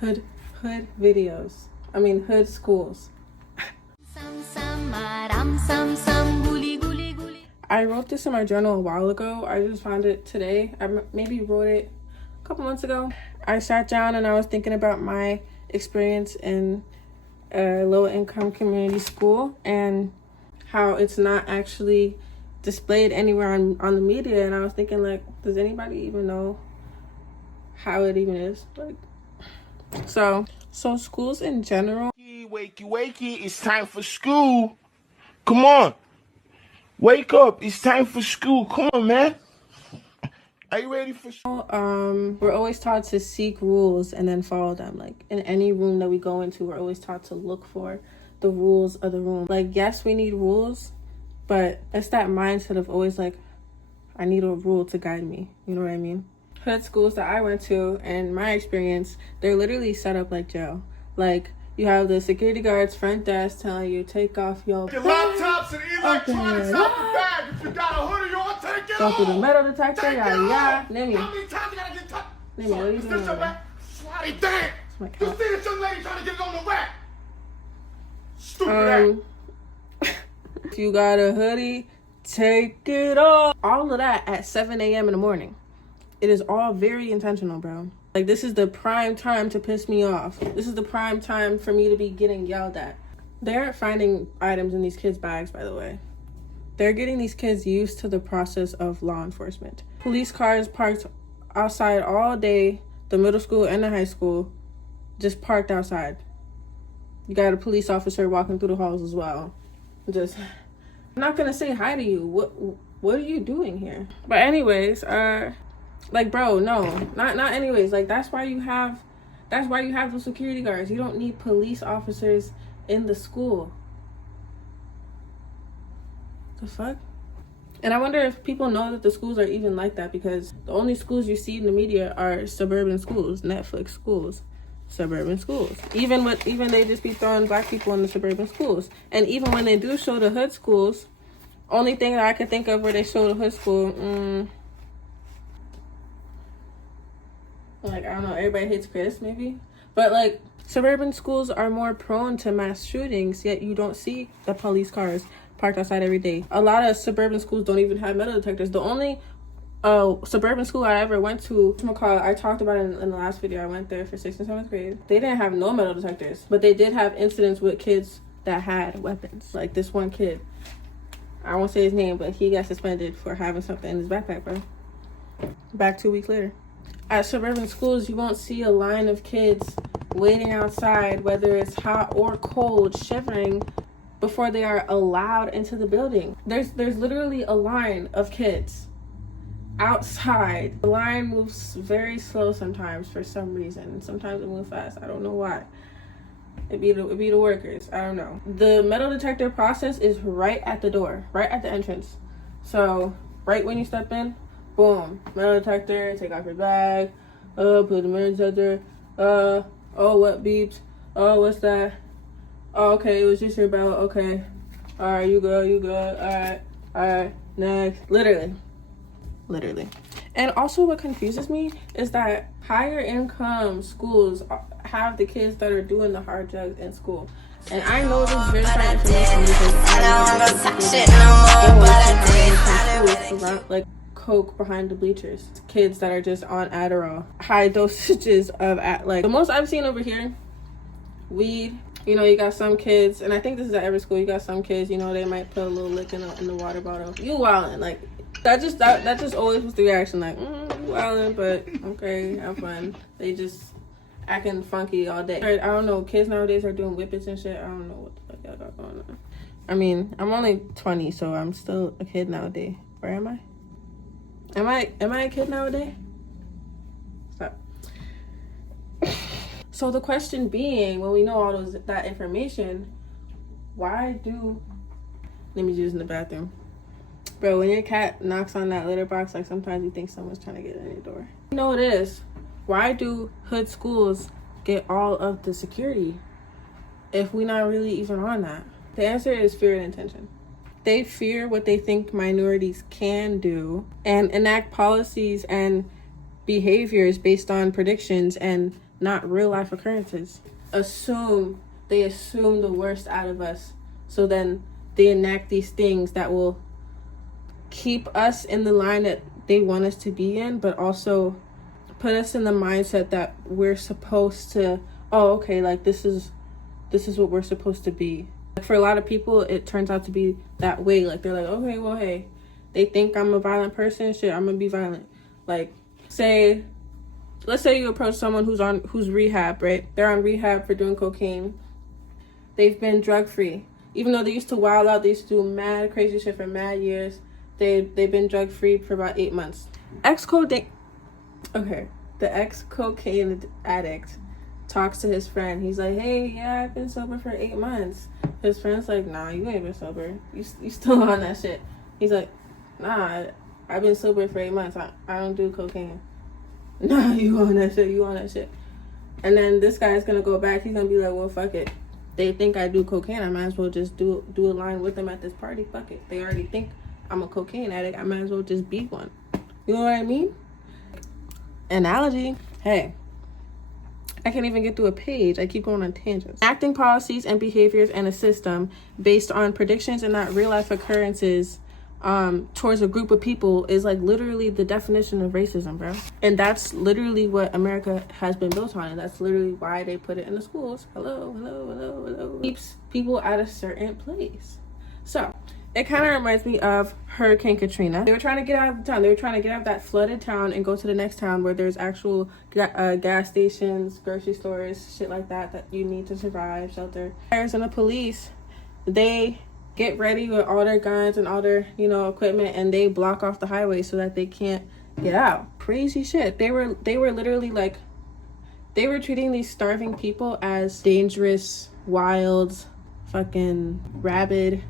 hood videos. I mean hood schools. I wrote this in my journal a while ago. I just found it today. I maybe wrote it a couple months ago. I sat down and I was thinking about my experience in a low-income community school and how it's not actually displayed anywhere on the media. And I was thinking, like, does anybody even know how it even is? Like, so schools in general. Wakey, it's time for school. Come on. Wake up, it's time for school. Come on, man. Are you ready for school? We're always taught to seek rules and then follow them. Like, in any room that we go into, we're always taught to look for the rules of the room. Like, yes, we need rules, but it's that mindset of always like, I need a rule to guide me. You know what I mean? Hood schools that I went to, and my experience, they're literally set up like jail. Like, you have the security guards front desk telling you, take off your laptops and electronics out the bag. If you got a hoodie on, take it go off. through the metal detector, yeah. Name me. How many times you gotta get touched? Name me, what are you doing over there? Slotty damn. my You cat. see this young lady trying to get it on the rack? Stupid ass. If you got a hoodie, take it off. All of that at 7 a.m. in the morning. It is all very intentional, bro. Like, this is the prime time to piss me off. This is the prime time for me to be getting yelled at. They aren't finding items in these kids' bags, by the way. They're getting these kids used to the process of law enforcement. Police cars parked outside all day, the middle school and the high school, just parked outside. You got a police officer walking through the halls as well. I'm not gonna say hi to you. What are you doing here? But anyways, like, bro, no, not anyways. Like, that's why you have those security guards. You don't need police officers in the school. The fuck? And I wonder if people know that the schools are even like that, because the only schools you see in the media are suburban schools, Netflix schools, suburban schools. Even they just be throwing black people in the suburban schools. And even when they do show the hood schools, only thing that I could think of where they show the hood school, like, I don't know, Everybody Hates Chris, maybe? But, like, suburban schools are more prone to mass shootings, yet you don't see the police cars parked outside every day. A lot of suburban schools don't even have metal detectors. The only suburban school I ever went to, I talked about it in the last video. I went there for 6th and 7th grade. They didn't have no metal detectors, but they did have incidents with kids that had weapons. Like, this one kid, I won't say his name, but he got suspended for having something in his backpack, bro. Back 2 weeks later. At suburban schools, you won't see a line of kids waiting outside, whether it's hot or cold, shivering, before they are allowed into the building. There's literally a line of kids outside. The line moves very slow sometimes for some reason. Sometimes it moves fast. I don't know why. It'd be the workers. I don't know. The metal detector process is right at the door, right at the entrance. So right when you step in, boom, metal detector, take off your bag, put the metal detector, oh, what beeps? Oh, what's that? Oh, okay, it was just your belt, okay. Alright, you good, alright, next. Literally. And also what confuses me is that higher income schools have the kids that are doing the hard drugs in school. And I know this is verified information because I know like coke behind the bleachers. Kids that are just on Adderall. High dosages of, like, the most I've seen over here, weed. You know, you got some kids, and I think this is at every school, you got some kids, you know, they might put a little lick in the water bottle. You wildin', like, that just always was the reaction, like, you wildin', but okay, have fun. They just acting funky all day. I don't know, kids nowadays are doing whippets and shit. I don't know what the fuck y'all got going on. I mean, I'm only 20, so I'm still a kid nowadays. Where am I? Am I a kid nowadays? Stop. So the question being, when we know all that information, why do... Let me use in the bathroom. Bro, when your cat knocks on that litter box, like, sometimes you think someone's trying to get in your door. You know it is. Why do hood schools get all of the security if we're not really even on that? The answer is fear and intention. They fear what they think minorities can do and enact policies and behaviors based on predictions and not real life occurrences. They assume the worst out of us. So then they enact these things that will keep us in the line that they want us to be in, but also put us in the mindset that we're supposed to, oh, okay, like this is what we're supposed to be. For a lot of people, it turns out to be that way. Like, they're like, okay, well, hey, they think I'm a violent person, shit, I'm gonna be violent. Like, let's say you approach someone who's rehab, right? They're on rehab for doing cocaine. They've been drug free. Even though they used to wild out, they used to do mad crazy shit for mad years. They've been drug free for about 8 months. The ex-cocaine addict talks to his friend. He's like, hey, yeah, I've been sober for 8 months. His friend's like, nah, you ain't been sober. You still on that shit. He's like, nah, I've been sober for 8 months. I don't do cocaine. Nah, you on that shit. And then this guy's gonna go back. He's gonna be like, well, fuck it. They think I do cocaine. I might as well just do a line with them at this party. Fuck it. They already think I'm a cocaine addict. I might as well just be one. You know what I mean? Analogy. Hey, I can't even get through a page. I keep going on tangents. Acting policies and behaviors and a system based on predictions and not real life occurrences towards a group of people is like literally the definition of racism, bro. And that's literally what America has been built on, and that's literally why they put it in the schools. Hello. Keeps people at a certain place. So it kind of reminds me of Hurricane Katrina. They were trying to get out of the town. They were trying to get out of that flooded town and go to the next town where there's actual gas stations, grocery stores, shit like that you need to survive, shelter. And the police, they get ready with all their guns and all their, equipment, and they block off the highway so that they can't get out. Crazy shit. They were literally like, they were treating these starving people as dangerous, wild, fucking rabid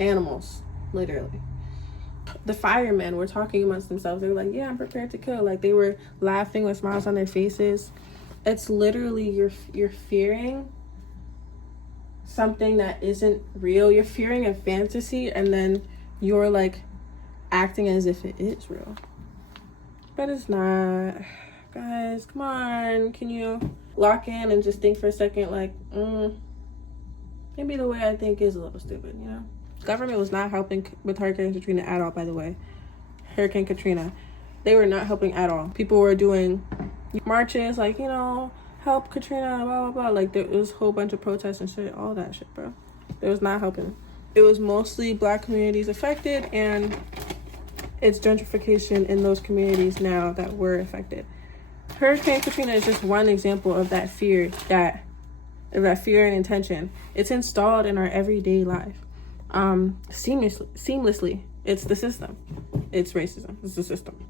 animals, literally. The firemen were talking amongst themselves. They were like, yeah, I'm prepared to kill. Like, they were laughing with smiles on their faces. It's literally you're fearing something that isn't real. You're fearing a fantasy, and then you're like acting as if it is real, but it's not. Guys, come on, can you lock in and just think for a second, like, maybe the way I think is a little stupid, Government was not helping with Hurricane Katrina at all, by the way. Hurricane Katrina, they were not helping at all. People were doing marches, like, help Katrina, blah, blah, blah. Like, there was a whole bunch of protests and shit, all that shit, bro. It was not helping. It was mostly Black communities affected, and it's gentrification in those communities now that were affected. Hurricane Katrina is just one example of that fear, that fear and intention. It's installed in our everyday life. Seamlessly. It's the system. It's racism. It's the system.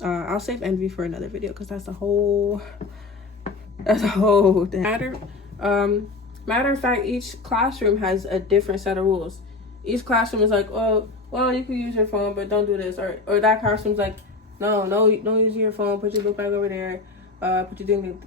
I'll save envy for another video, because that's a whole thing. Matter of fact, each classroom has a different set of rules. Each classroom is like, oh, well, you can use your phone, but don't do this. Or that classroom's like, no, don't use your phone. Put your book bag over there. Put your thing.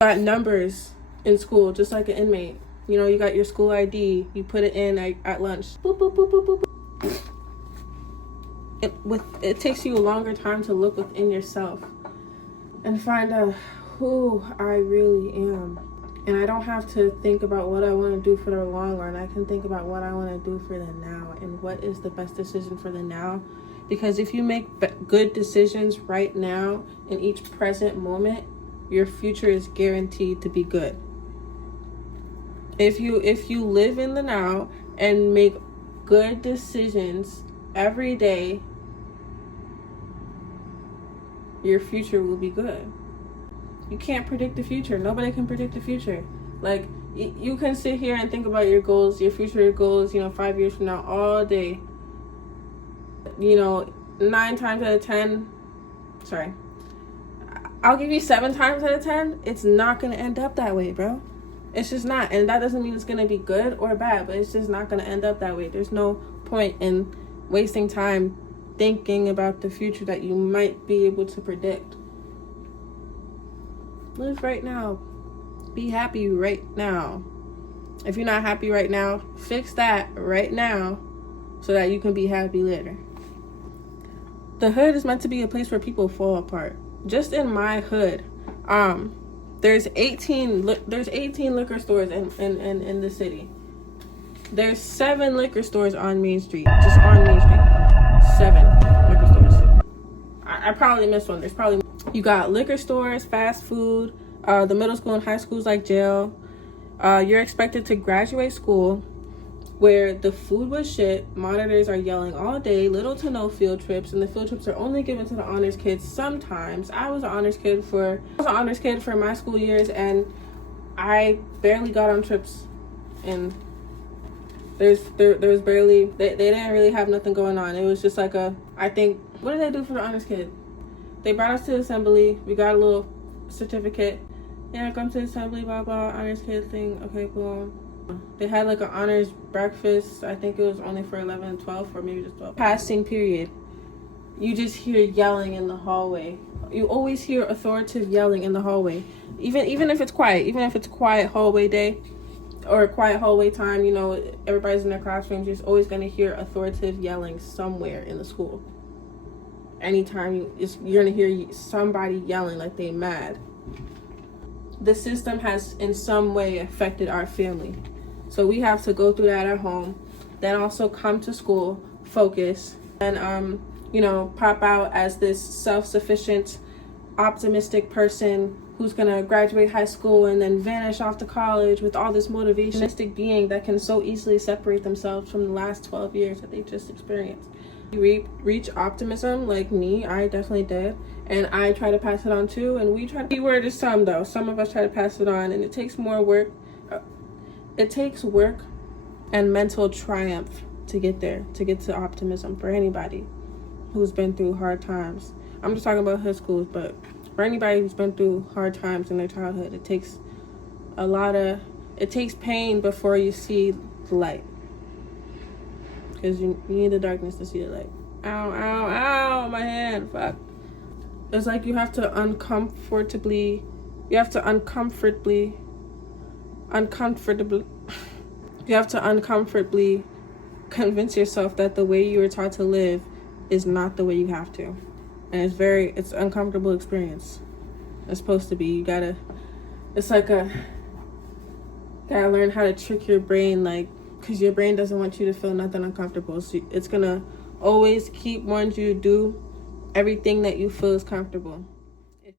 Got numbers in school, just like an inmate. You got your school ID. You put it in at lunch. Boop, boop, boop, boop, boop. It takes you a longer time to look within yourself and find out who I really am. And I don't have to think about what I want to do for the long run. I can think about what I want to do for the now and what is the best decision for the now. Because if you make good decisions right now in each present moment, your future is guaranteed to be good. If you live in the now and make good decisions every day, your future will be good. You can't predict the future. Nobody can predict the future. Like, you can sit here and think about your goals, your future goals, 5 years from now, all day. 9 times out of 10, sorry, I'll give you 7 times out of 10, it's not going to end up that way, bro. It's just not. And that doesn't mean it's going to be good or bad, but it's just not going to end up that way. There's no point in wasting time thinking about the future that you might be able to predict. Live right now. Be happy right now. If you're not happy right now, fix that right now so that you can be happy later. The hood is meant to be a place where people fall apart. Just in my hood, there's 18 liquor stores in the city. There's 7 liquor stores on Main Street. Just on Main Street. 7 liquor stores. I probably missed one. There's probably... You got liquor stores, fast food, the middle school and high schools like jail. You're expected to graduate school where the food was shit, monitors are yelling all day, little to no field trips, and the field trips are only given to the honors kids sometimes. I was an honors kid for my school years, and I barely got on trips, and there was barely, they didn't really have nothing going on. It was just like I think, what did they do for the honors kid? They brought us to assembly, we got a little certificate. Yeah, come to assembly, blah blah, honors kid thing, okay, cool. They had like an honors breakfast. I think it was only for 11 and 12, or maybe just 12. Passing period. You just hear yelling in the hallway. You always hear authoritative yelling in the hallway. Even if it's quiet. Even if it's a quiet hallway day or a quiet hallway time, you know, everybody's in their classrooms. You're always going to hear authoritative yelling somewhere in the school. Anytime you're going to hear somebody yelling like they mad. The system has in some way affected our family. So we have to go through that at home, then also come to school, focus, and you know, pop out as this self-sufficient, optimistic person who's gonna graduate high school and then vanish off to college with all this motivationistic being that can so easily separate themselves from the last 12 years that they've just experienced. You reach optimism like me, I definitely did, and I try to pass it on too, and we try to... Keyword is some though. Some of us try to pass it on, and it takes more work. It takes work and mental triumph to get there, to get to optimism for anybody who's been through hard times. I'm just talking about hood schools, but for anybody who's been through hard times in their childhood, it takes it takes pain before you see the light. Because you need the darkness to see the light. Ow, ow, ow, my hand, fuck. It's like you have to uncomfortably convince yourself that the way you were taught to live is not the way you have to. And it's an uncomfortable experience. It's supposed to be. Gotta learn how to trick your brain, like, because your brain doesn't want you to feel nothing uncomfortable. So it's gonna always keep wanting you to do everything that you feel is comfortable.